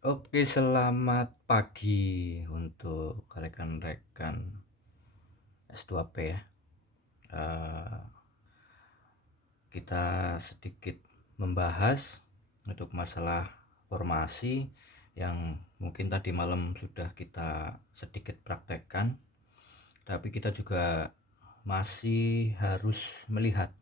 Oke, selamat pagi untuk rekan-rekan S2P ya. Eh, kita sedikit membahas untuk masalah formasi yang mungkin tadi malam sudah kita sedikit praktekkan, tapi kita juga masih harus melihat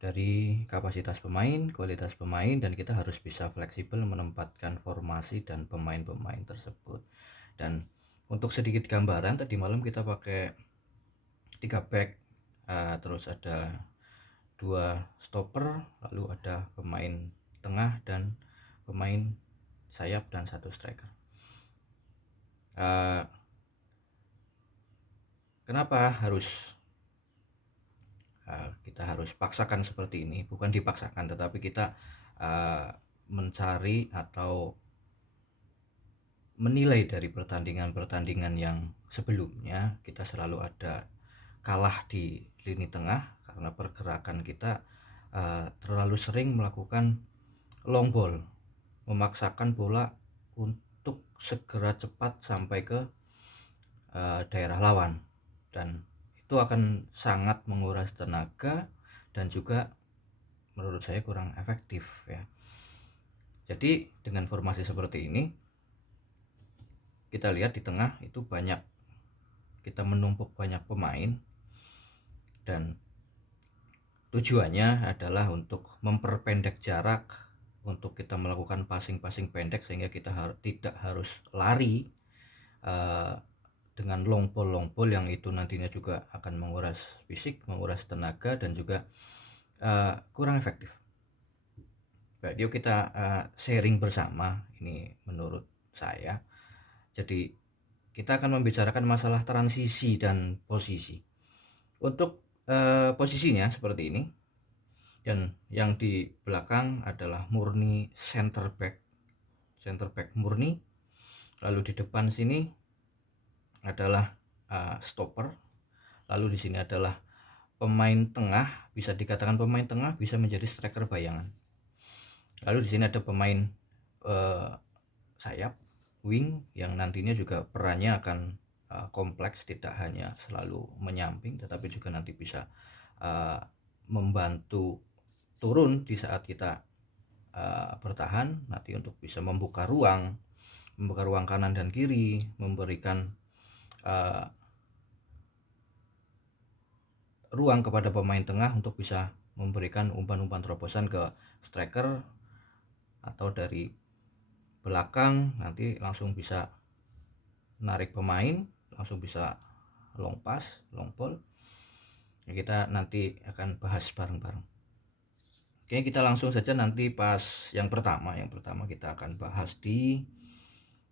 dari kapasitas pemain, kualitas pemain, dan kita harus bisa fleksibel menempatkan formasi dan pemain-pemain tersebut. Dan untuk sedikit gambaran, tadi malam kita pakai 3 back, terus ada 2 stopper, lalu ada pemain tengah dan pemain sayap dan 1 striker. Kenapa kita harus paksakan seperti ini? Bukan dipaksakan, tetapi kita mencari atau menilai dari pertandingan-pertandingan yang sebelumnya. Kita selalu ada kalah di lini tengah karena pergerakan kita terlalu sering melakukan long ball, memaksakan bola untuk segera cepat sampai ke daerah lawan, dan itu akan sangat menguras tenaga dan juga menurut saya kurang efektif ya. Jadi dengan formasi seperti ini, kita lihat di tengah itu kita menumpuk banyak pemain, dan tujuannya adalah untuk memperpendek jarak untuk kita melakukan passing-passing pendek sehingga kita tidak harus lari dengan long ball yang itu nantinya juga akan menguras fisik, menguras tenaga, dan juga kurang efektif. Baik, yuk kita sharing bersama ini menurut saya. Jadi kita akan membicarakan masalah transisi dan posisi. Untuk posisinya seperti ini, dan yang di belakang adalah murni center back murni. Lalu di depan sini adalah stopper. Lalu di sini adalah pemain tengah, bisa dikatakan pemain tengah, bisa menjadi striker bayangan. Lalu di sini ada pemain sayap, wing, yang nantinya juga perannya akan kompleks, tidak hanya selalu menyamping tetapi juga nanti bisa membantu turun di saat kita bertahan, nanti untuk bisa membuka ruang kanan dan kiri, memberikan ruang kepada pemain tengah untuk bisa memberikan umpan-umpan terobosan ke striker, atau dari belakang nanti langsung bisa narik pemain, langsung bisa long pass, long ball. Ya, kita nanti akan bahas bareng-bareng. Oke, kita langsung saja nanti pas yang pertama kita akan bahas di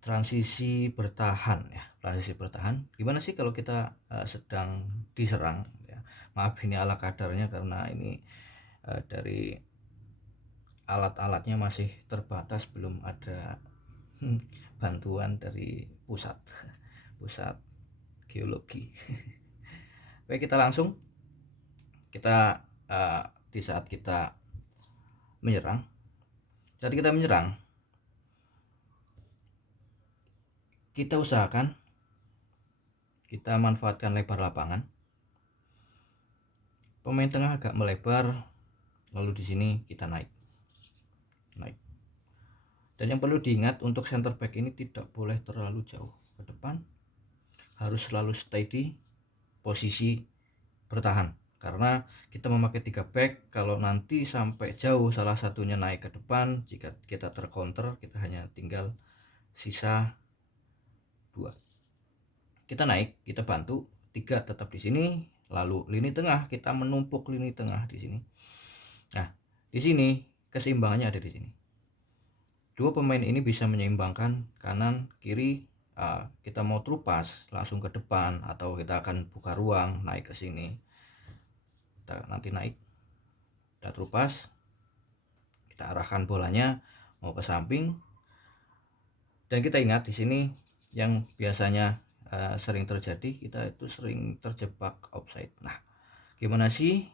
transisi bertahan ya. Transisi bertahan gimana sih kalau kita sedang diserang ya. Maaf ini ala kadarnya karena ini dari alat-alatnya masih terbatas, belum ada bantuan dari pusat geologi. Baik, kita langsung di saat kita menyerang. Kita usahakan kita manfaatkan lebar lapangan. Pemain tengah agak melebar, lalu di sini kita naik. Dan yang perlu diingat, untuk center back ini tidak boleh terlalu jauh ke depan, harus selalu stay di posisi bertahan. Karena kita memakai 3 back, kalau nanti sampai jauh salah satunya naik ke depan, jika kita tercounter, kita hanya tinggal sisa 2. Kita naik, kita bantu, 3 tetap di sini, lalu lini tengah kita menumpuk lini tengah di sini. Nah, di sini keseimbangannya ada di sini. Dua pemain ini bisa menyeimbangkan kanan kiri. Kita mau through pass langsung ke depan, atau kita akan buka ruang naik ke sini. Kita nanti naik, kita through pass, kita arahkan bolanya mau ke samping. Dan kita ingat di sini yang biasanya sering terjadi, kita itu sering terjebak offside. Nah, gimana sih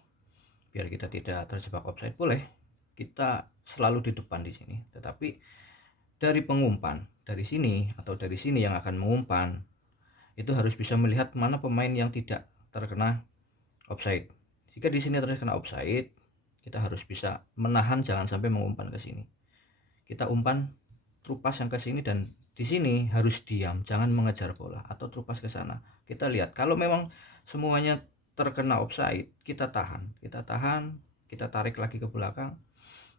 biar kita tidak terjebak offside? Boleh kita selalu di depan di sini, tetapi dari pengumpan dari sini atau dari sini yang akan mengumpan itu harus bisa melihat mana pemain yang tidak terkena offside. Jika di sini terkena offside, kita harus bisa menahan jangan sampai mengumpan ke sini. Kita umpan trupas yang ke sini dan di sini harus diam, jangan mengejar bola atau trupas ke sana. Kita lihat kalau memang semuanya terkena offside, kita tahan, kita tarik lagi ke belakang,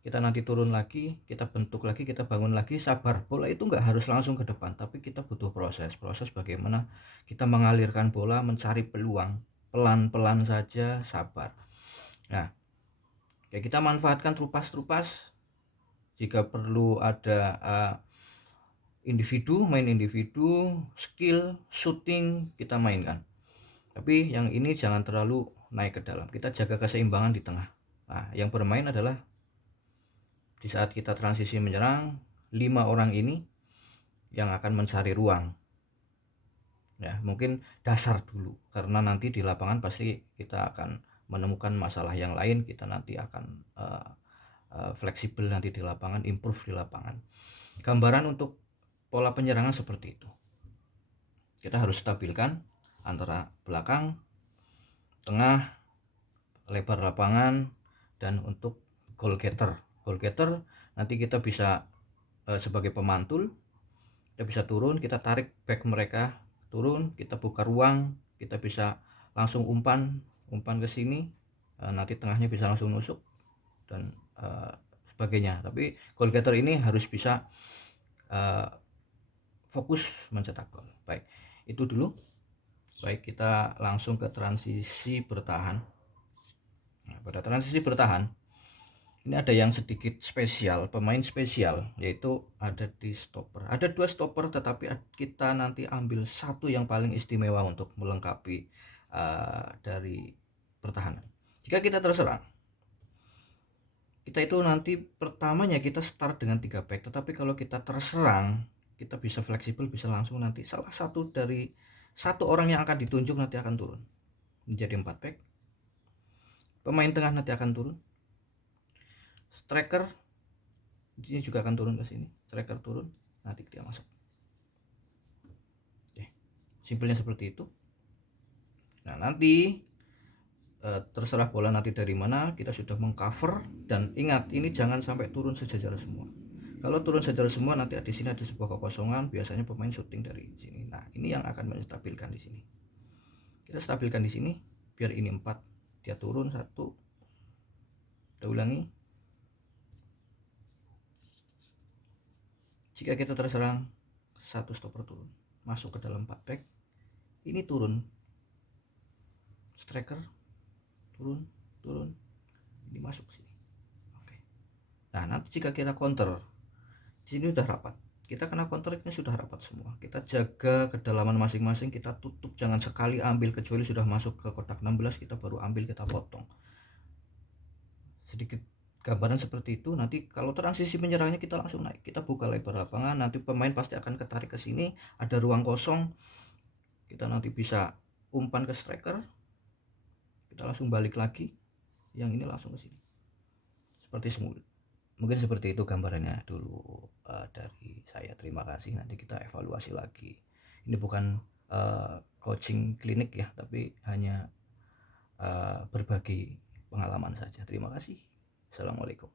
kita nanti turun lagi, kita bentuk lagi, kita bangun lagi, sabar. Bola itu nggak harus langsung ke depan, tapi kita butuh proses bagaimana kita mengalirkan bola, mencari peluang, pelan-pelan saja, sabar. Nah, kayak kita manfaatkan trupas-trupas, jika perlu ada main individu, skill, shooting, kita mainkan. Tapi yang ini jangan terlalu naik ke dalam, kita jaga keseimbangan di tengah. Nah, yang bermain adalah di saat kita transisi menyerang, 5 orang ini yang akan mencari ruang. Ya, mungkin dasar dulu karena nanti di lapangan pasti kita akan menemukan masalah yang lain, kita nanti akan fleksibel nanti di lapangan, improve di lapangan. Gambaran untuk pola penyerangan seperti itu. Kita harus stabilkan antara belakang, tengah, lebar lapangan, dan untuk goal getter nanti kita bisa sebagai pemantul, kita bisa turun, kita tarik back mereka turun, kita buka ruang, kita bisa langsung umpan ke sini, nanti tengahnya bisa langsung nusuk dan sebagainya. Tapi goal getter ini harus bisa fokus mencetak gol. Baik, itu dulu. Baik, kita langsung ke transisi bertahan. Nah, pada transisi bertahan ini ada yang sedikit spesial, pemain spesial, yaitu ada di stopper. Ada 2 stopper, tetapi kita nanti ambil satu yang paling istimewa untuk melengkapi dari pertahanan. Jika kita terserang, kita itu nanti pertamanya kita start dengan 3 back, tetapi kalau kita terserang, kita bisa fleksibel, bisa langsung nanti salah satu dari satu orang yang akan ditunjuk nanti akan turun menjadi 4 back. Pemain tengah nanti akan turun. Striker di sini juga akan turun ke sini. Striker turun, nanti dia masuk. Oke, simpelnya seperti itu. Nah, nanti terserah bola nanti dari mana, kita sudah mengcover. Dan ingat, ini jangan sampai turun sejajar semua. Kalau turun sejajar semua, nanti di sini ada sebuah kekosongan, biasanya pemain syuting dari sini. Nah, ini yang akan menstabilkan di sini. Kita stabilkan di sini biar ini 4, dia turun 1. Kita ulangi. Jika kita terserang, 1 stopper turun, masuk ke dalam 4 back. Ini turun, striker turun, ini masuk sini. Oke. Nah, nanti jika kita counter, sini udah rapat. Kita kena counter ini sudah rapat semua. Kita jaga kedalaman masing-masing, kita tutup, jangan sekali ambil kecuali sudah masuk ke kotak 16 kita baru ambil, kita potong. Sedikit gambaran seperti itu. Nanti kalau transisi menyerangnya kita langsung naik, kita buka lebar lapangan, nanti pemain pasti akan ketarik ke sini, ada ruang kosong, kita nanti bisa umpan ke striker, kita langsung balik lagi, yang ini langsung ke sini seperti semula. Mungkin seperti itu gambarannya dulu dari saya. Terima kasih, nanti kita evaluasi lagi. Ini bukan coaching klinik ya, tapi hanya berbagi pengalaman saja. Terima kasih. Assalamualaikum.